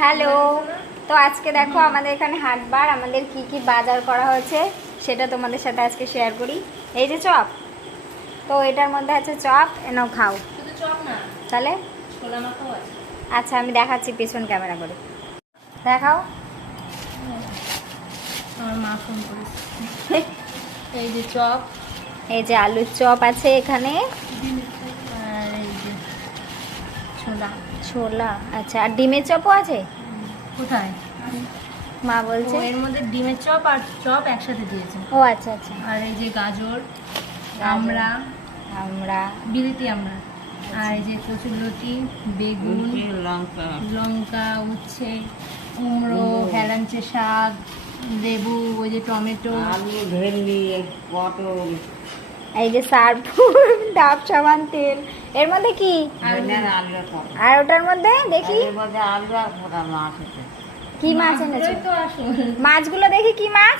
Hello. তো আজকে দেখো আমাদের এখানে হাটবার, আমাদের কি কি বাজার করা হয়েছে সেটা তোমাদের সাথে আজকে শেয়ার করি। এই যে চপ, তো এটার মধ্যে আছে চপ, এনাও খাও। শুধু চপ না, তাহলে ছোলা মাখাও আছে। আচ্ছা, আমি দেখাচ্ছি পিছন ক্যামেরা করে, দেখাও। আমার মা ফোন করেছে। এই যে চপ, এই যে আলুর চপ আছে এখানে, আর এই যে ছোলা। ছোলা, আচ্ছা, আর ডিমের চপও আছে। কোথায়? মা ও, বলছে এর মধ্যে ডিমের চপ আর চপ একসাথে দিয়েছে। ও আচ্ছা আচ্ছা। আর এই যে গাজর, গাজর, আমরা বিলিতি আমরা, আর এই যে কচুরলতি, বেগুন, লঙ্কা, উচ্ছে, কুমড়ো, হেলাঞ্চে শাক, লেবু, ওই যে টমেটো, আলু, ভেন্ডি, পটল, এই যে সারফুল, ডাব সাবান, তেল। এর মধ্যে কি? আলু আর পটল। আর ওটার মধ্যে দেখি এর মধ্যে আলু আর পোড়া মাছ আছে। কি মাছ এনেছো? মাছগুলোই তো আসল। মাছগুলো দেখি কি মাছ?